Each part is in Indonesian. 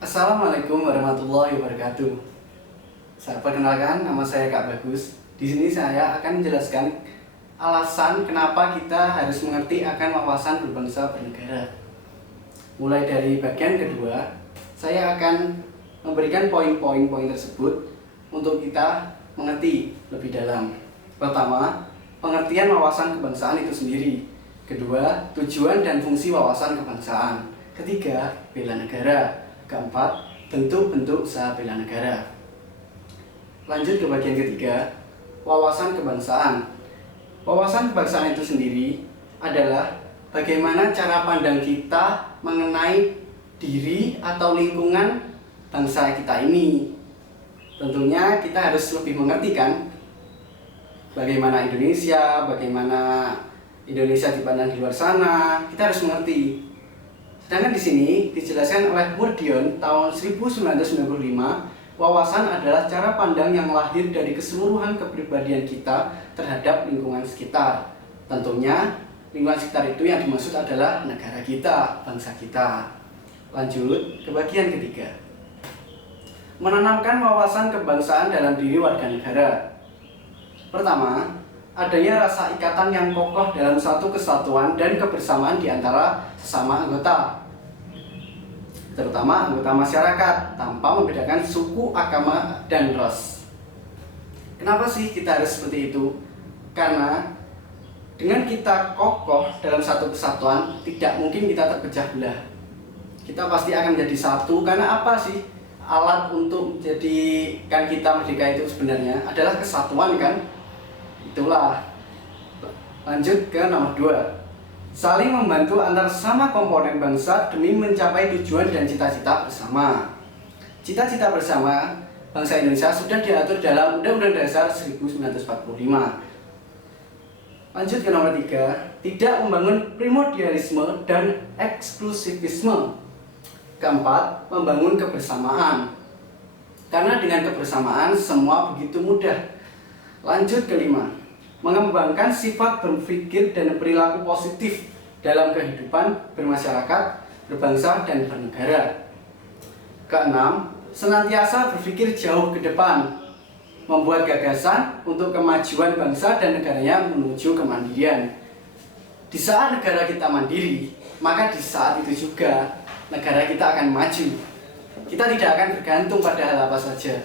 Assalamualaikum warahmatullahi wabarakatuh. Saya perkenalkan, nama saya Kak Bagus. Di sini saya akan menjelaskan alasan kenapa kita harus mengerti akan wawasan berbangsa bernegara. Mulai dari bagian kedua, saya akan memberikan poin-poin tersebut untuk kita mengerti lebih dalam. Pertama, pengertian wawasan kebangsaan itu sendiri. Kedua, tujuan dan fungsi wawasan kebangsaan. Ketiga, bela negara. Keempat, bentuk-bentuk usaha bela negara. Lanjut ke bagian ketiga, wawasan kebangsaan. Wawasan kebangsaan itu sendiri adalah bagaimana cara pandang kita mengenai diri atau lingkungan bangsa kita ini. Tentunya kita harus lebih mengerti kan bagaimana Indonesia dipandang di luar sana. Kita harus mengerti. Sedangkan di sini dijelaskan oleh Murdion tahun 1995, wawasan adalah cara pandang yang lahir dari keseluruhan kepribadian kita terhadap lingkungan sekitar. Tentunya lingkungan sekitar itu yang dimaksud adalah negara kita, bangsa kita. Lanjut ke bagian ketiga. Menanamkan wawasan kebangsaan dalam diri warga negara. Pertama, adanya rasa ikatan yang kokoh dalam satu kesatuan dan kebersamaan di antara sesama anggota, terutama anggota masyarakat, tanpa membedakan suku, agama, dan ras. Kenapa sih kita harus seperti itu? Karena dengan kita kokoh dalam satu kesatuan, tidak mungkin kita terpecah belah. Kita pasti akan menjadi satu. Karena apa sih? Alat untuk menjadikan kita merdeka itu sebenarnya adalah kesatuan kan? Itulah. Lanjut ke nomor 2. Saling membantu antar sesama komponen bangsa demi mencapai tujuan dan cita-cita bersama. Cita-cita bersama bangsa Indonesia sudah diatur dalam Undang-Undang Dasar 1945. Lanjut ke nomor 3. Tidak membangun primordialisme dan eksklusivisme. Keempat, membangun kebersamaan. Karena dengan kebersamaan semua begitu mudah. Lanjut ke 5. Mengembangkan sifat berpikir dan perilaku positif dalam kehidupan bermasyarakat, berbangsa, dan bernegara. Keenam, senantiasa berpikir jauh ke depan, membuat gagasan untuk kemajuan bangsa dan negaranya menuju kemandirian. Di saat negara kita mandiri, maka di saat itu juga negara kita akan maju. Kita tidak akan bergantung pada hal apa saja.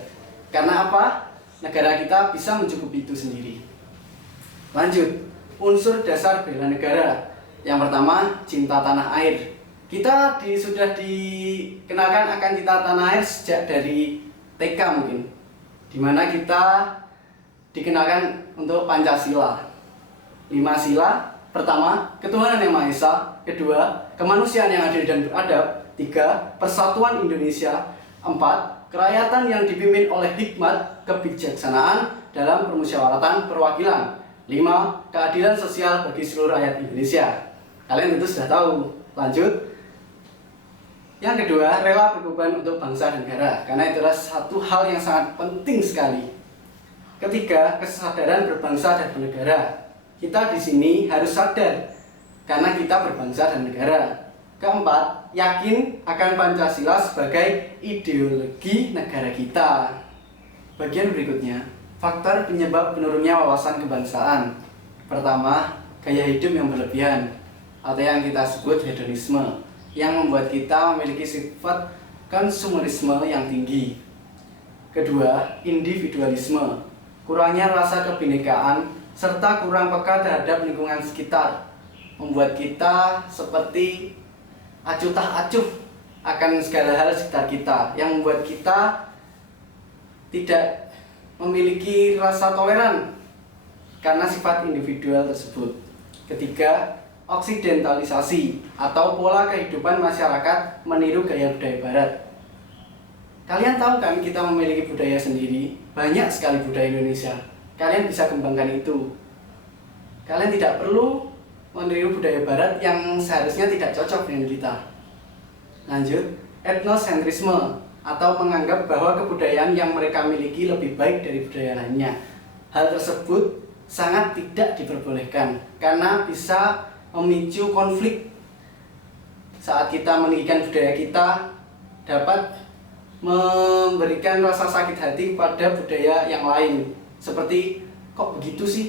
Karena apa? Negara kita bisa mencukupi itu sendiri. Lanjut, unsur dasar bela negara. Yang pertama, cinta tanah air. Kita sudah dikenalkan akan cinta tanah air sejak dari TK mungkin, dimana kita dikenalkan untuk Pancasila. 5 sila. Pertama, ketuhanan yang Maha Esa. Kedua, kemanusiaan yang adil dan beradab. 3, persatuan Indonesia. 4, kerakyatan yang dipimpin oleh hikmat kebijaksanaan dalam permusyawaratan perwakilan. 5, keadilan sosial bagi seluruh rakyat Indonesia. Kalian tentu sudah tahu. Lanjut. Yang kedua, rela berkorban untuk bangsa dan negara. Karena itu adalah satu hal yang sangat penting sekali. Ketiga, kesadaran berbangsa dan bernegara. Kita di sini harus sadar karena kita berbangsa dan negara. Keempat, yakin akan Pancasila sebagai ideologi negara kita. Bagian berikutnya, faktor penyebab menurunnya wawasan kebangsaan. Pertama, gaya hidup yang berlebihan atau yang kita sebut hedonisme, yang membuat kita memiliki sifat konsumerisme yang tinggi. Kedua, individualisme, kurangnya rasa kebinekaan serta kurang peka terhadap lingkungan sekitar, membuat kita seperti acuh tak acuh akan segala hal sekitar kita, yang membuat kita tidak memiliki rasa toleran karena sifat individual tersebut. Ketiga, oksidentalisasi atau pola kehidupan masyarakat meniru gaya budaya barat. Kalian tahu kan kita memiliki budaya sendiri, banyak sekali budaya Indonesia. Kalian bisa kembangkan itu. Kalian tidak perlu meniru budaya barat yang seharusnya tidak cocok dengan kita. Lanjut, etnosentrisme atau menganggap bahwa kebudayaan yang mereka miliki lebih baik dari budaya lainnya. Hal tersebut sangat tidak diperbolehkan karena bisa memicu konflik. Saat kita meninggikan budaya kita, dapat memberikan rasa sakit hati pada budaya yang lain. Seperti, kok begitu sih?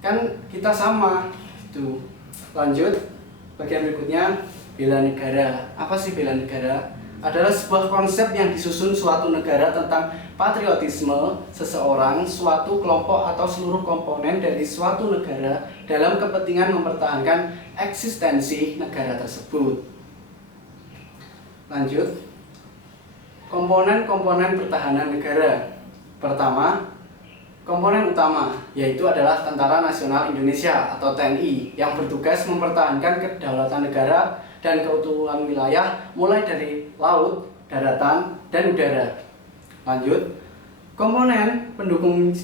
Kan kita sama. Itu. Lanjut, bagian berikutnya, bela negara. Apa sih bela negara? Adalah sebuah konsep yang disusun suatu negara tentang patriotisme seseorang, suatu kelompok atau seluruh komponen dari suatu negara dalam kepentingan mempertahankan eksistensi negara tersebut. Lanjut, komponen-komponen pertahanan negara. Pertama, komponen utama, yaitu adalah Tentara Nasional Indonesia atau TNI yang bertugas mempertahankan kedaulatan negara dan keutuhan wilayah mulai dari laut, daratan, dan udara. Lanjut, komponen pendukung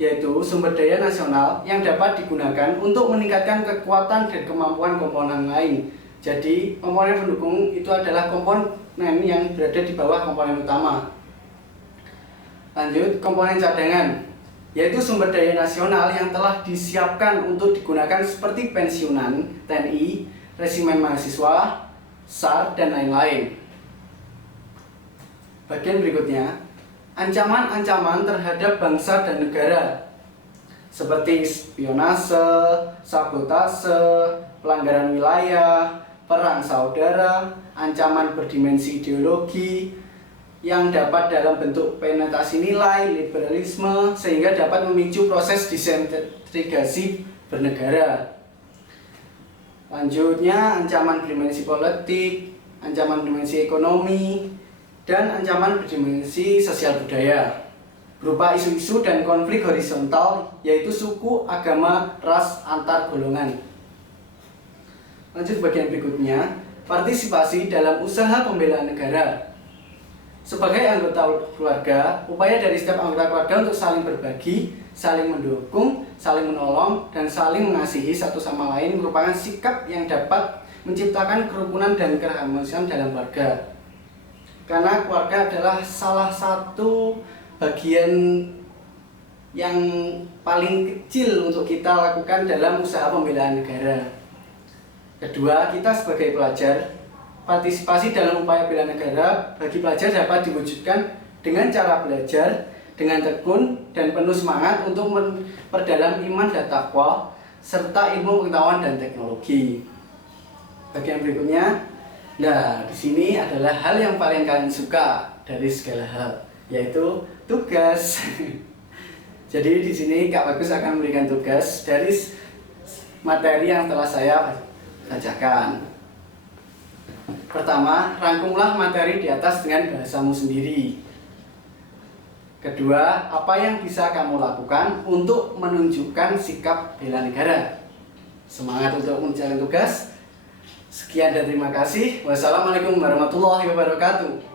yaitu sumber daya nasional yang dapat digunakan untuk meningkatkan kekuatan dan kemampuan komponen lain. Jadi, komponen pendukung itu adalah komponen yang berada di bawah komponen utama. Lanjut, komponen cadangan, yaitu sumber daya nasional yang telah disiapkan untuk digunakan seperti pensiunan, TNI, resimen mahasiswa, SAR, dan lain-lain. Bagian berikutnya, ancaman-ancaman terhadap bangsa dan negara seperti spionase, sabotase, pelanggaran wilayah, perang saudara, ancaman berdimensi ideologi yang dapat dalam bentuk penetrasi nilai, liberalisme, sehingga dapat memicu proses disintegrasi bernegara. Lanjutnya, ancaman berdimensi politik, ancaman berdimensi ekonomi, dan ancaman berdimensi sosial budaya berupa isu-isu dan konflik horizontal, yaitu suku, agama, ras, antar golongan. Lanjut bagian berikutnya, partisipasi dalam usaha pembelaan negara. Sebagai anggota keluarga, upaya dari setiap anggota keluarga untuk saling berbagi, saling mendukung, saling menolong, dan saling mengasihi satu sama lain merupakan sikap yang dapat menciptakan kerukunan dan keharmonisan dalam keluarga. Karena keluarga adalah salah satu bagian yang paling kecil untuk kita lakukan dalam usaha pembelaan negara. Kedua, kita sebagai pelajar, partisipasi dalam upaya bela negara bagi pelajar dapat diwujudkan dengan cara belajar dengan tekun dan penuh semangat untuk memperdalam iman dan takwa serta ilmu pengetahuan dan teknologi. Bagian berikutnya, nah di sini adalah hal yang paling kalian suka dari segala hal, yaitu tugas. Jadi di sini Kak Bagus akan memberikan tugas dari materi yang telah saya bacakan. Pertama, rangkumlah materi di atas dengan bahasamu sendiri. Kedua, apa yang bisa kamu lakukan untuk menunjukkan sikap bela negara? Semangat untuk menjalani tugas. Sekian dan terima kasih. Wassalamualaikum warahmatullahi wabarakatuh.